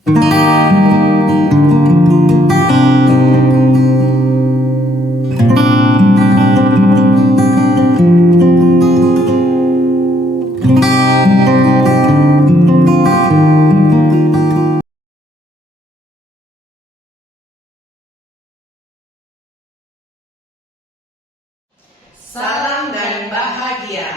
Salam dan bahagia.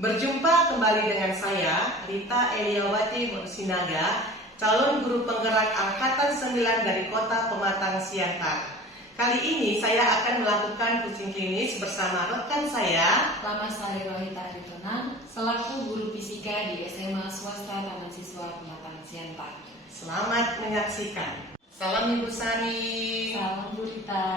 Berjumpa kembali dengan saya, Rita Eliawati Sinaga, calon guru penggerak Angkatan 9 dari Kota Pematang Siantar. Kali ini saya akan melakukan coaching klinis bersama rekan saya, Lamasari Rohita Aritonang, selaku guru fisika di SMA Swasta Taman Siswa Pematang Siantar. Selamat menyaksikan. Salam Ibu Sari. Salam Bu Rita.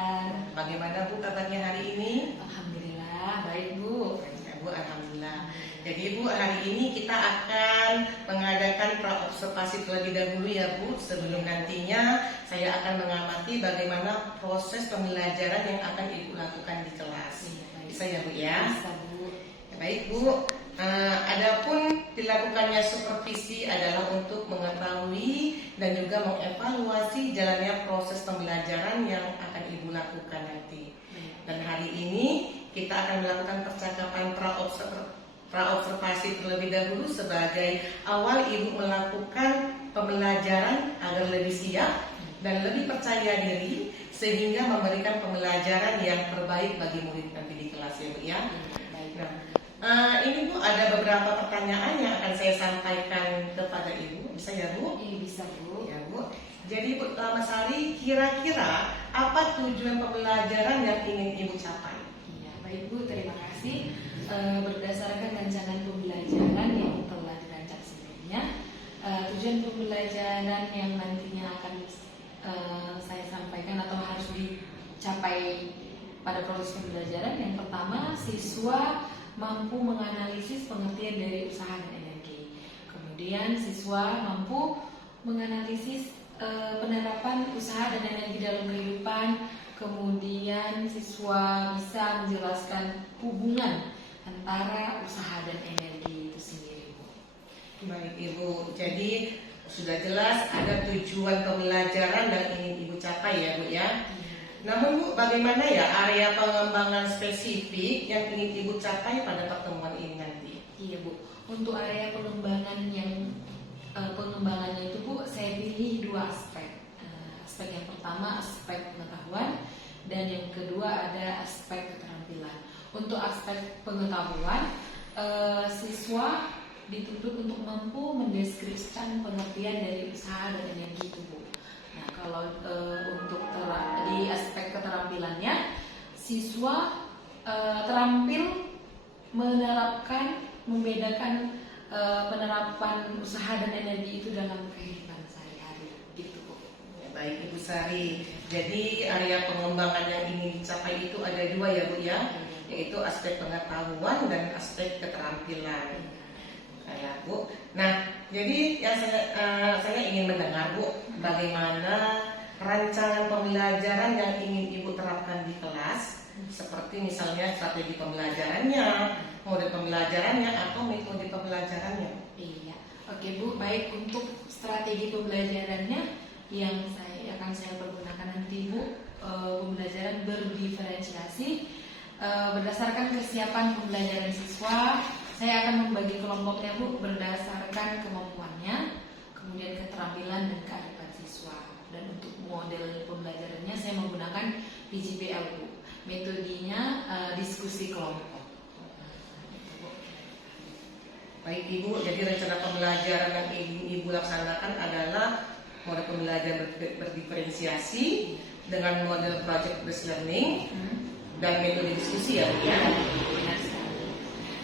Bagaimana Bu kabarnya hari ini? Alhamdulillah, baik Bu. Ya, Bu, alhamdulillah. Jadi Bu, hari ini kita akan mengadakan pra-observasi terlebih dahulu ya Bu. Sebelum nantinya saya akan mengamati bagaimana proses pembelajaran yang akan Ibu lakukan di kelas. Bisa ya Bu ya? Bisa Bu. Baik Bu, adapun dilakukannya supervisi adalah untuk mengetahui dan juga mengevaluasi jalannya proses pembelajaran yang akan Ibu lakukan nanti. Dan hari ini kita akan melakukan percakapan pra-observasi terlebih dahulu sebagai awal Ibu melakukan pembelajaran agar lebih siap dan lebih percaya diri sehingga memberikan pembelajaran yang terbaik bagi murid nanti di kelas ya Bu ya. Nah, ini Bu ada beberapa pertanyaan yang akan saya sampaikan kepada Ibu. Bisa ya Bu? Iya bisa Bu. Ya Bu. Jadi Bu Lamasari, kira-kira apa tujuan pembelajaran yang ingin Ibu capai? Iya baik Bu, terima kasih. Berdasarkan rancangan pembelajaran yang telah dirancang sebelumnya, tujuan pembelajaran yang nantinya akan saya sampaikan atau harus dicapai pada proses pembelajaran, yang pertama siswa mampu menganalisis pengertian dari usaha dan energi. Kemudian siswa mampu menganalisis penerapan usaha dan energi dalam kehidupan. Kemudian siswa bisa menjelaskan hubungan antara usaha dan energi itu sendiri Bu. Baik Ibu, jadi sudah jelas ada tujuan pembelajaran yang ingin Ibu capai ya Bu ya. Namun Bu, bagaimana ya area pengembangan spesifik yang ingin Ibu capai pada pertemuan ini nanti? Iya Bu, untuk area pengembangan yang pengembangannya itu Bu, saya pilih dua aspek. Aspek yang pertama aspek pengetahuan dan yang kedua ada aspek keterampilan. Untuk aspek pengetahuan, siswa dituntut untuk mampu mendeskripsikan pengertian dari usaha dan energi itu Bu. Nah, kalau untuk di aspek keterampilannya, siswa terampil menerapkan, membedakan penerapan usaha dan energi itu dalam kehidupan sehari-hari. Gitu Bu. Ya, baik Ibu Sari. Jadi area pengembangan yang ingin dicapai itu ada dua ya Bu ya, yaitu aspek pengetahuan dan aspek keterampilan. Ya Bu. Nah, jadi yang saya ingin mendengar Bu, bagaimana rancangan pembelajaran yang ingin Ibu terapkan di kelas, seperti misalnya strategi pembelajarannya, mode pembelajarannya, atau metode pembelajarannya. Iya, oke Bu. Baik, untuk strategi pembelajarannya yang akan saya pergunakan nanti Bu, pembelajaran berdiferensiasi berdasarkan kesiapan pembelajaran siswa. Saya akan membagi kelompoknya Bu berdasarkan kemampuannya, kemudian keterampilan dan kearifan siswa. Dan untuk model pembelajarannya saya menggunakan PJPL Bu. Metodenya diskusi kelompok. Baik Ibu, jadi rencana pembelajaran yang ingin Ibu laksanakan adalah model pembelajaran berdiferensiasi dengan model project based learning dan metode diskusi ya Bu ya.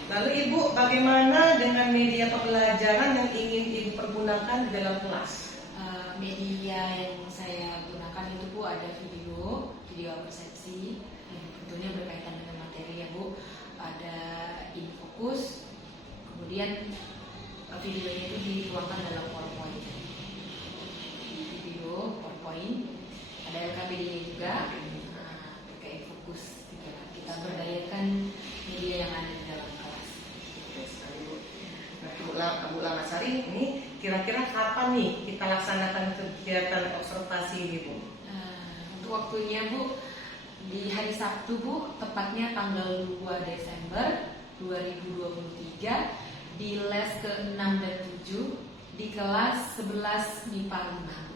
Lalu Ibu, bagaimana dengan media pembelajaran yang ingin Ibu pergunakan di dalam kelas? Media yang saya gunakan itu Bu ada video persepsi yang tentunya berkaitan dengan materi ya Bu. Ada InFocus, kemudian videonya itu dituangkan dalam PowerPoint. Video PowerPoint, ada LKPD-nya juga. Pakai InFocus kita berdayakan media yang ada di dalam kelas. Bu Lamasari, ini kira-kira kapan nih kita laksanakan kegiatan observasi ini, Bu? Untuk waktunya, Bu, di hari Sabtu, Bu, tepatnya tanggal 2 Desember 2023 di les ke-6 dan 7 di kelas 11 MIPA 5.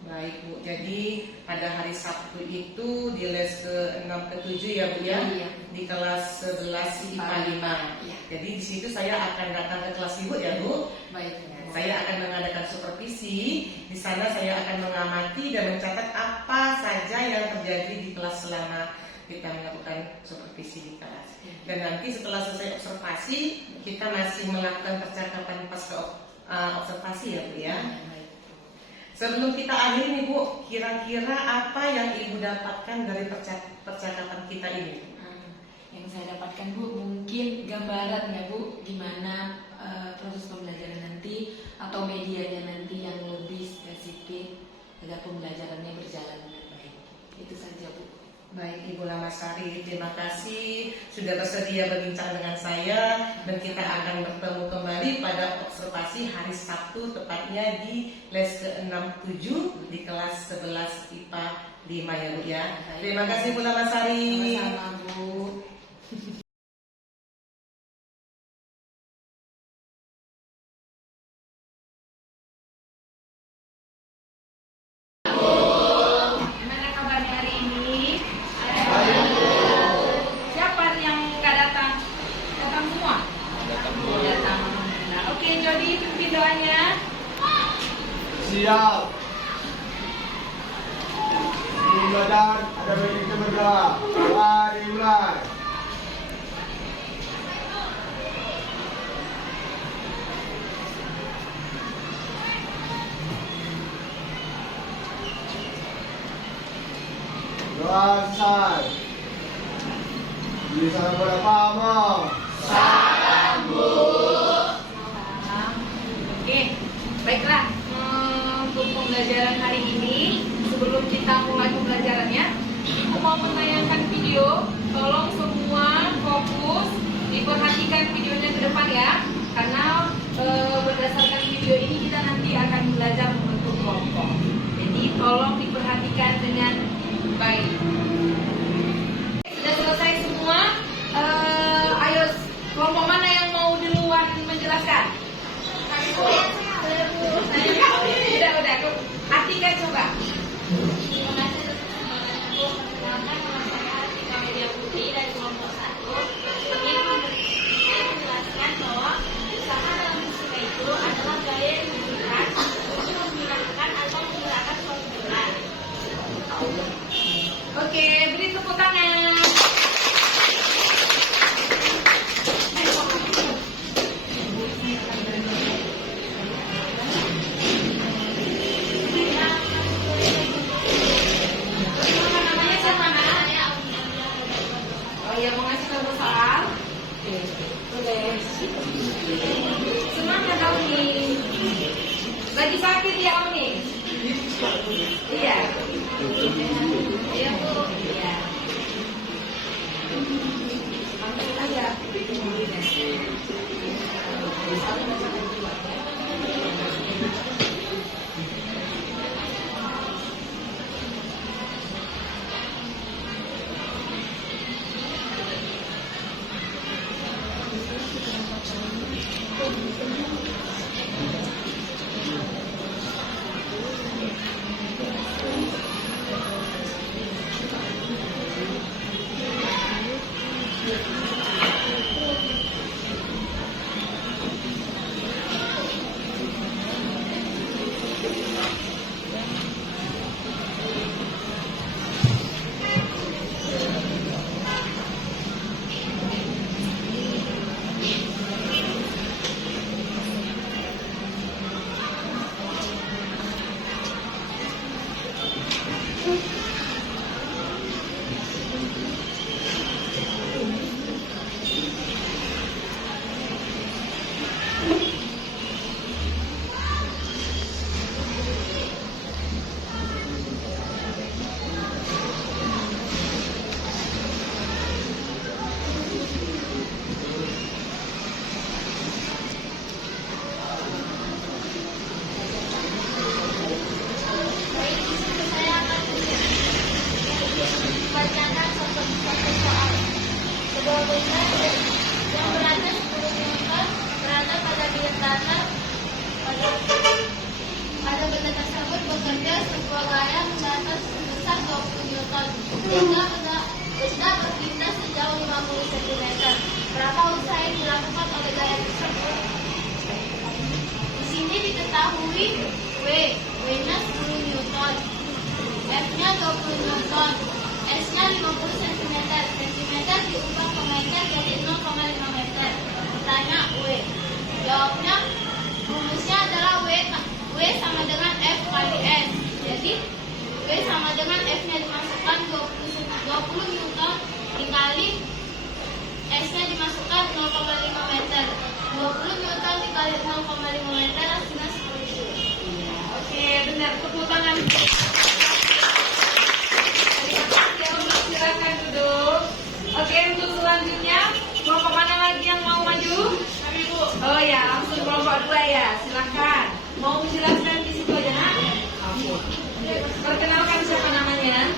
Baik, Bu. Jadi pada hari Sabtu itu di les ke-6 ke-7 ya, Bu ya? Iya. Di kelas 11 IPA 5. Iya. Jadi di situ saya akan datang ke kelas Ibu ya, Bu. Baik. Saya akan mengadakan supervisi. Di sana saya akan mengamati dan mencatat apa saja yang terjadi di kelas selama kita melakukan supervisi di kelas. Dan nanti setelah selesai observasi, kita masih melakukan percakapan pasca observasi ya, Bu ya. Sebelum kita akhiri nih, Bu, kira-kira apa yang Ibu dapatkan dari percakapan kita ini? Yang saya dapatkan, Bu, mungkin gambaran ya, Bu, gimana proses pembelajaran nanti atau medianya nanti yang lebih spesifik agar pembelajarannya berjalan dengan baik. Itu saja, Bu. Baik, Ibu Lamasari, terima kasih sudah bersedia berbincang dengan saya, dan kita akan bertemu kembali pada observasi hari Sabtu, tepatnya di les ke-6-7 di kelas 11 IPA 5 ya, Bu ya. Terima kasih, Bu Lamasari. Sama-sama, Bu. Gimana kabarnya hari ini? Siapa yang nggak datang? Datang semua? Datang. Nah, oke, Jody pimpin doanya. Siap. Sebelum belajar ada baiknya kita berdoa. Mari mulai. Doa selesai. Bisa boleh paham. Oke, baiklah. Untuk pembelajaran hari ini, sebelum kita mulai pembelajarannya, aku mau menayangkan video. Tolong semua fokus, diperhatikan videonya ke depan ya. Karena berdasarkan video ini kita nanti akan belajar membentuk kelompok. Jadi tolong diperhatikan dengan baik. Sudah selesai semua. Ayo, kelompok mana yang mau duluan menjelaskan? Udah. Atika coba. Terima kasih atas kesempatannya, Bu. Perkenalkan, nama saya Atika Media Putri dari kelompok 1. Saya menjelaskan bahwa usaha dalam fisika itu adalah gaya yang digunakan untuk memindahkan atau menggerakkan suatu gerak. Oke, beri tepuk tangan. Namanya siapa, Nak? Oh ya, mau ngasih tahu soal? Boleh. Semangat, Auni. Lagi sakit ya, Auni? Iya. Iya, Bu. Iya. Langsung aja. benda berpindah sejauh 50 cm. Berapa usaha yang dilakukan oleh gaya tersebut? Di sini diketahui W-nya 10 Newton, F-nya 20 Newton, S-nya 50 cm. Cm diubah ke meter jadi 0,5 meter. Bertanya W. Jawabnya rumusnya adalah W sama dengan F kali S. Jadi W sama dengan F-nya dimasukkan 20 Newton dikali S-nya dimasukkan 0,5 meter. 20 Newton dikali 0,5 meter hasilnya seperti itu. Oke, benar. Tepuk tangan. Silakan duduk. Oke, untuk selanjutnya kelompok mana lagi yang mau maju? Kami, Bu. Oh ya, langsung kelompok 2 ya. Silakan. Mau menjelaskan di situ aja, Nak? Perkenalkan siapa namanya?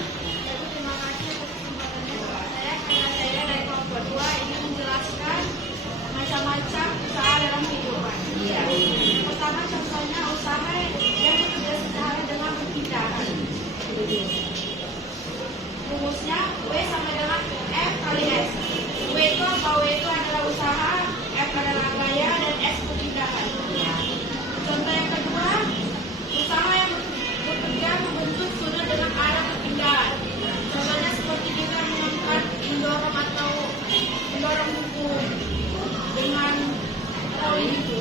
Terima kasih atas kesempatan saya karena saya dari kelompok 2 ingin menjelaskan macam-macam usaha dalam kehidupan. Iya. Pertama contohnya usaha yang bekerja secara dengan berpindahan. Rumusnya W sama dengan F kali S. W itu apa? W itu adalah usaha, F adalah gaya, dan S perpindahan. Contoh yang kedua, usaha yang bekerja membentuk sudut dengan arah perpindahan. Contohnya seperti kita mengangkat, mendorong atau mendorong buku dengan troli itu.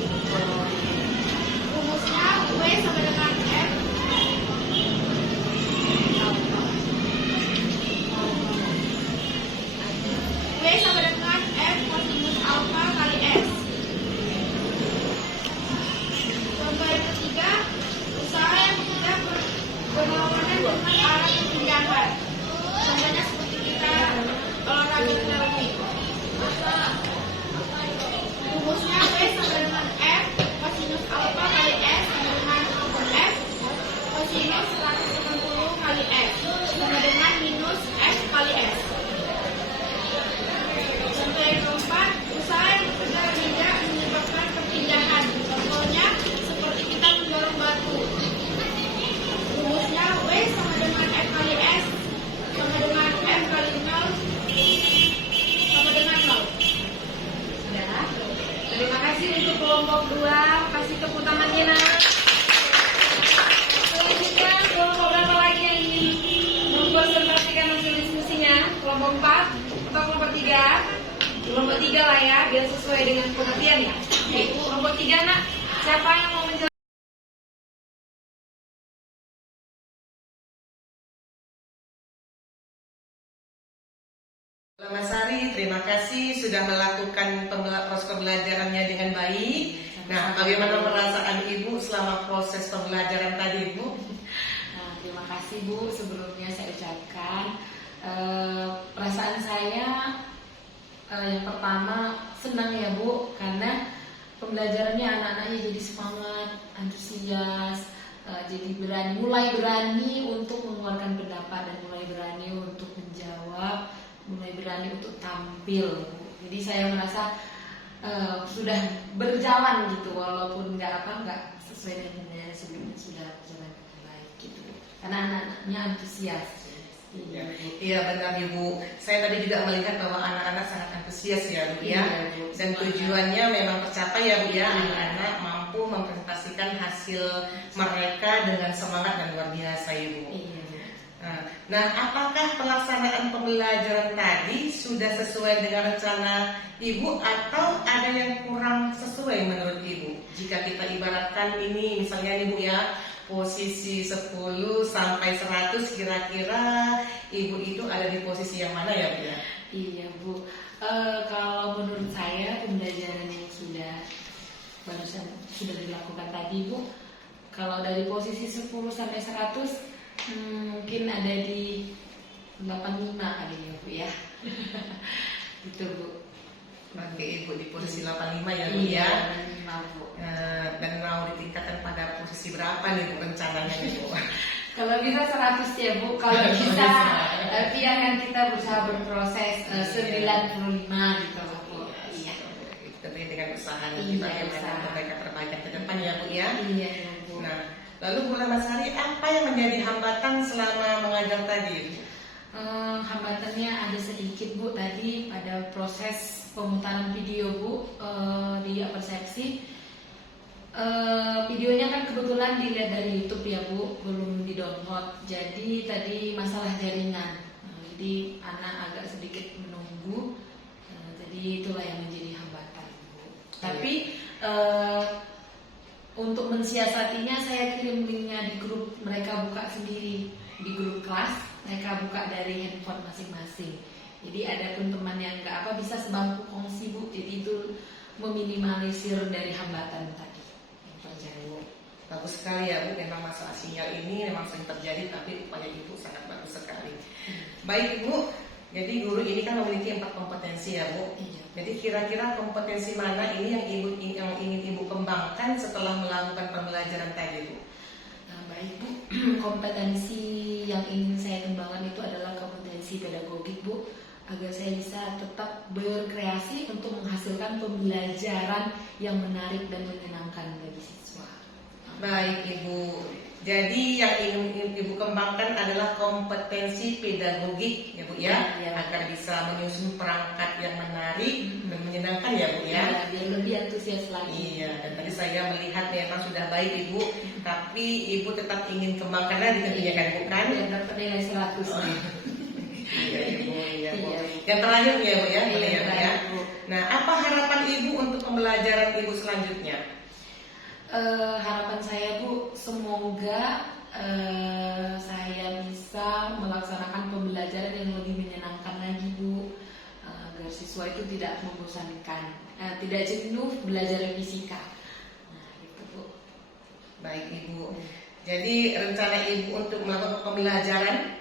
Rumusnya W sama dengan F. W sama dengan F kosinus alfa kali S. Contoh yang ketiga, usaha yang bekerja berlawanan dengan arah perpindahan. Contohnya seperti kita olahraga treadmill. Rumusnya W sama dengan F kosinus alfa kali S sama dengan F kosinus 180 kali S sama dengan minus F kali S. Contoh yang keempat, usaha yang bekerja tidak menyebabkan perpindahan. Contohnya seperti kita mendorong batu. Rumusnya W sama dengan F kali S sama dengan F kali 0 sama dengan 0. Ya. Terima kasih untuk kelompok 2. Kasih tepuk tangannya, Nak. Selanjutnya, kelompok berapa lagi yang ingin mempresentasikan hasil diskusinya? Kelompok 4 atau kelompok 3? Kelompok 3 lah ya, biar sesuai dengan pengertian ya. Oke, kelompok 3, Nak. Siapa yang mau menjelaskan? Mas Sari, terima kasih sudah melakukan proses pembelajarannya dengan baik. Nah, bagaimana perasaan Ibu selama proses pembelajaran tadi, Bu? Nah, terima kasih Bu. Sebelumnya saya ucapkan perasaan saya yang pertama senang ya Bu, karena pembelajarannya anak-anaknya jadi semangat, antusias, jadi mulai berani untuk mengeluarkan pendapat dan mulai berani untuk menjawab, mulai berani untuk tampil. Jadi saya merasa sudah berjalan gitu, walaupun nggak sesuai dengan sebelumnya, sudah berjalan dengan baik gitu. Karena anak-anaknya antusias. Iya benar Ibu. Saya tadi juga melihat bahwa anak-anak sangat antusias ya Bu ya. Iya, Bu. Dan tujuannya memang tercapai ya Bu ya. Anak-anak mampu mempresentasikan hasil mereka dengan semangat dan luar biasa Ibu. Iya. Nah, apakah pelaksanaan pembelajaran tadi sudah sesuai dengan rencana Ibu atau ada yang kurang sesuai menurut Ibu? Jika kita ibaratkan ini misalnya nih Bu ya, posisi 10 sampai 100, kira-kira Ibu itu ada di posisi yang mana ya Bu ya? Iya Bu, kalau menurut saya pembelajaran yang barusan sudah dilakukan tadi Bu, kalau dari posisi 10 sampai 100 mungkin ada di 85 kali ya Bu ya. Gitu Bu. Oke Ibu di posisi 85 ya Bu Iya, ya. 85 Bu. Dan mau ditingkatkan pada posisi berapa nih Bu rencananya nih Bu? Kalau bisa 100 ya Bu, kalau bisa biarkan kita berusaha berproses 95 gitu Bu. Iya. Tentunya dengan usaha Iya, kita bagaimana usaha. mereka perbaikan ke depan ya Bu ya. Iya Bu. Nah, lalu Bu Mas Hari, apa yang menjadi hambatan selama mengajar tadi? Hambatannya ada sedikit Bu tadi pada proses pemutaran video Bu di Persepsi. Videonya kan kebetulan dilihat dari YouTube ya Bu, belum di-download. Jadi tadi masalah jaringan. Jadi anak agak sedikit menunggu. Jadi itulah yang menjadi hambatan Bu. Tapi untuk mensiasatinya saya kirim linknya di grup, mereka buka sendiri di grup kelas, mereka buka dari handphone masing-masing. Jadi ada pun teman yang nggak apa bisa sebangku kongsi Bu. Jadi itu meminimalisir dari hambatan tadi. Bagus sekali ya Bu, memang masalah sinyal ini memang sering terjadi, tapi upaya Ibu sangat bagus sekali. Baik Ibu, jadi guru ini kan memiliki 4 kompetensi ya Bu. Iya. Jadi kira-kira kompetensi mana ini yang ingin Ibu kembangkan setelah melakukan pembelajaran tadi Bu? Baik Bu, kompetensi yang ingin saya kembangkan itu adalah kompetensi pedagogik Bu, agar saya bisa tetap berkreasi untuk menghasilkan pembelajaran yang menarik dan menyenangkan bagi siswa. Baik Ibu, jadi yang ingin Ibu kembangkan adalah kompetensi pedagogik ya Bu ya, Ya. agar bisa menyusun perangkat yang menarik dan menyenangkan ya Bu ya. Biar lebih antusias lagi. Iya, dan tadi saya melihat memang sudah baik Ibu, tapi Ibu tetap ingin kembangkan lagi tentunya kan bukan? Biar dapat nilai 100. Iya Ibu, iya Bu. Iya. Yang terakhir ya Bu ya, Iya, boleh ya Bu ya. Bu. Nah, apa harapan Ibu untuk pembelajaran Ibu selanjutnya? Harapan saya Bu, semoga saya bisa melaksanakan pembelajaran yang lebih menyenangkan lagi Bu, agar siswa itu tidak membosankan, tidak jenuh belajar fisika. Nah, gitu Bu. Baik Ibu. Jadi rencana Ibu untuk melakukan pembelajaran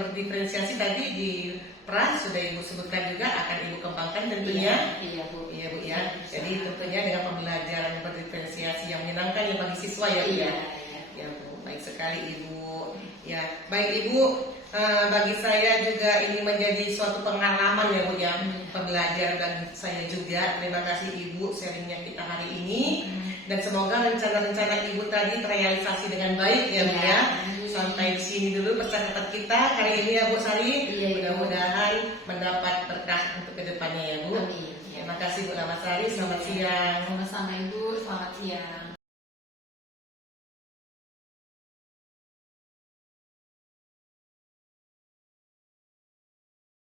berdiferensiasi tadi di PRAS sudah Ibu sebutkan juga akan Ibu kembangkan tentunya. Iya Bu. Iya Bu ya. Jadi tentunya dengan pembelajaran yang berdiferensiasi yang menyenangkan ya bagi siswa ya Bu ya. Ya Bu, baik sekali Ibu. Ya, baik Ibu. Bagi saya juga ini menjadi suatu pengalaman ya Bu ya, pembelajaran bagi saya juga. Terima kasih Ibu sharingnya kita hari ini, dan semoga rencana-rencana Ibu tadi terrealisasi dengan baik ya Bu ya. Sampai di sini dulu percakapan kita hari ini ya Bu Sari. Iya, Ibu. Mudah-mudahan mendapat berkah untuk kedepannya ya Bu. Amin. Terima kasih Bu Lama Sari. Selamat siang. Sama-sama Ibu, selamat siang.